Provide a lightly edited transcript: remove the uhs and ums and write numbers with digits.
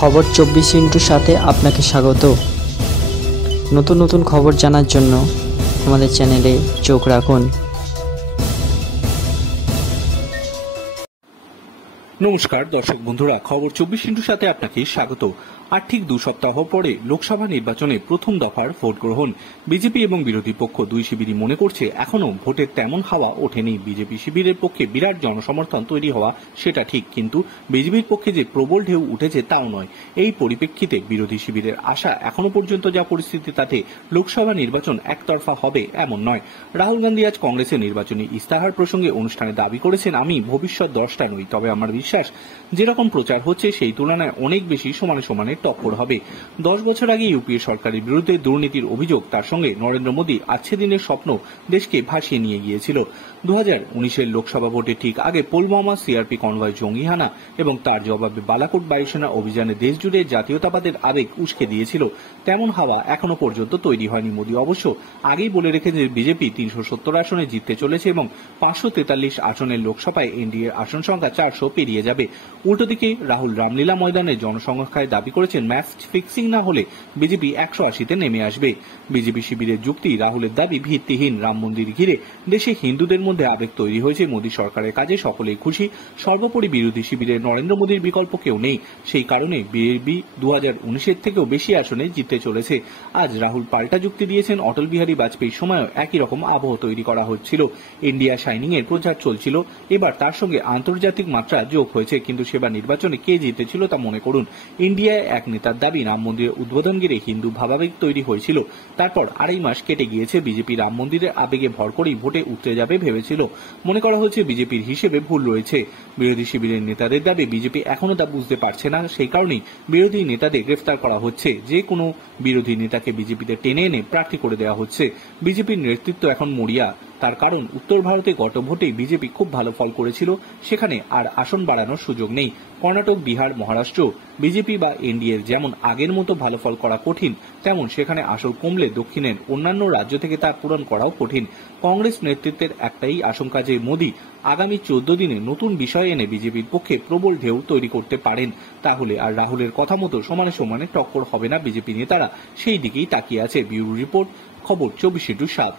খবর 24x সাথে আপনাকে স্বাগত। নতুন নতুন খবর জানার জন্য আমাদের চ্যানেলে চোখ রাখুন। নমস্কার দর্শক বন্ধুরা, খবর 24x সাথে আপনাকে স্বাগত। আর ঠিক 2 সপ্তাহ পরে লোকসভা নির্বাচনে প্রথম দফার ভোট গ্রহণ। বিজেপি এবং বিরোধী পক্ষ দুই শিবিরই মনে করছে এখনো ভোটের তেমন হাওয়া ওঠেনি। বিজেপি শিবিরের পক্ষে বিরাট জনসমর্থন তৈরি হওয়া সেটা ঠিক, কিন্তু বিজেপির পক্ষে যে প্রবল ঢেউ উঠেছে তাও নয়। এই পরিপ্রেক্ষিতে বিরোধী শিবিরের আশা এখনো পর্যন্ত যা পরিস্থিতি তাতে লোকসভা নির্বাচন একতরফা হবে এমন নয়। রাহুল গান্ধী আজ কংগ্রেসের নির্বাচনী ইস্তাহার প্রসঙ্গে অনুষ্ঠানে দাবি করেছেন, আমি ভবিষ্যৎ দ্রষ্টা নই, তবে আমার বিশ্বাস যেরকম প্রচার হচ্ছে সেই তুলনায় অনেক বেশি সমানে সমানে টক্কর হবে। 10 বছর আগে ইউপিএ সরকারের বিরুদ্ধে দুর্নীতির অভিযোগ, তার সঙ্গে নরেন্দ্র মোদী আছে দিনের স্বপ্ন দেশকে ভাসিয়ে নিয়ে গিয়েছিল। 2019-এর লোকসভা ভোটের ঠিক আগে পুলওয়ামা সিআরপি কনভয় জঙ্গি হানা এবং তার জবাবে বালাকোট বায়ুসেনা অভিযানে দেশ জুড়ে জাতীয়তাবাদের আবেগ উস্কে দিয়েছিল। তেমন হাওয়া এখনো পর্যন্ত তৈরি হয়নি। মোদী অবশ্য আগেই বলে রেখেছেন যে বিজেপি 370 আসনে জিততে চলেছে এবং 543 আসনের লোকসভায় এনডিএর আসন সংখ্যা 400 পেরিয়ে যাবে। উল্টো দিকে রাহুল রামলীলা ময়দানে জনসংখ্যায় দাবি করেছেন ম্যাচ ফিক্সিং না হলে বিজেপি 180-তে নেমে আসবে। বিজেপি শিবিরের যুক্তি, রাহুলের দাবি ভিত্তিহীন। রাম মন্দির ঘিরে দেশে হিন্দুদের মধ্যে আবেগ তৈরি হয়েছে। মোদী সরকারের কাজে সকলেই খুশি। সর্বোপরি বিরোধী শিবিরের নরেন্দ্র মোদীর বিকল্প কেউ নেই। সেই কারণে বিজেপি 2019-এর থেকেও বেশি আসনে জিততে চলেছে। আজ রাহুল পাল্টা যুক্তি দিয়েছেন, অটল বিহারী বাজপেয়ীর সময়ও একই রকম আবহ তৈরি করা হচ্ছিল। ইন্ডিয়া শাইনিং এর প্রচার চলছিল, এবার তার সঙ্গে আন্তর্জাতিক মাত্রা যোগ হয়েছে। কিন্তু সেবার নির্বাচনে কে জিতেছিল তা মনে করুন। ইন্ডিয়ায় এক নেতার দাবি, রাম মন্দিরের উদ্বোধন ঘিরে হিন্দু ভাবাবেগ তৈরি হয়েছিল। তারপর 2.5 মাস কেটে গিয়েছে। বিজেপি রাম মন্দিরের আবেগে ভর করেই ভোটে উঠতে যাবে ভেবেছিল। মনে করা হচ্ছে বিজেপির হিসেবে ভুল রয়েছে। বিরোধী শিবিরের নেতাদের দাবি, বিজেপি এখনো তা বুঝতে পারছে না, সেই কারণেই বিরোধী নেতাদের গ্রেফতার করা হচ্ছে। যে কোনো বিরোধী নেতাকে বিজেপিতে টেনে এনে প্রার্থী করে দেওয়া হচ্ছে। বিজেপির নেতৃত্ব এখন মরিয়া। তার কারণ, উত্তর ভারতে গত ভোটে বিজেপি খুব ভালো ফল করেছিল, সেখানে আর আসন বাড়ানোর সুযোগ নেই। কর্ণাটক, বিহার, মহারাষ্ট্র বিজেপি বা এনডিএর যেমন আগের মতো ভালো ফল করা কঠিন, তেমন সেখানে আসন কমলে দক্ষিণের অন্যান্য রাজ্য থেকে তা পূরণ করাও কঠিন। কংগ্রেস নেতৃত্বের একটাই আশঙ্কা যে মোদী আগামী 14 দিনে নতুন বিষয় এনে বিজেপির পক্ষে প্রবল ঢেউ তৈরি করতে পারেন। তাহলে আর রাহুলের কথা মতো সমানে সমানে টক্কর হবে না বিজেপি নেতারা, সেই দিকেই তাকিয়ে আছে। ব্যুরো রিপোর্ট, খবর 24x7।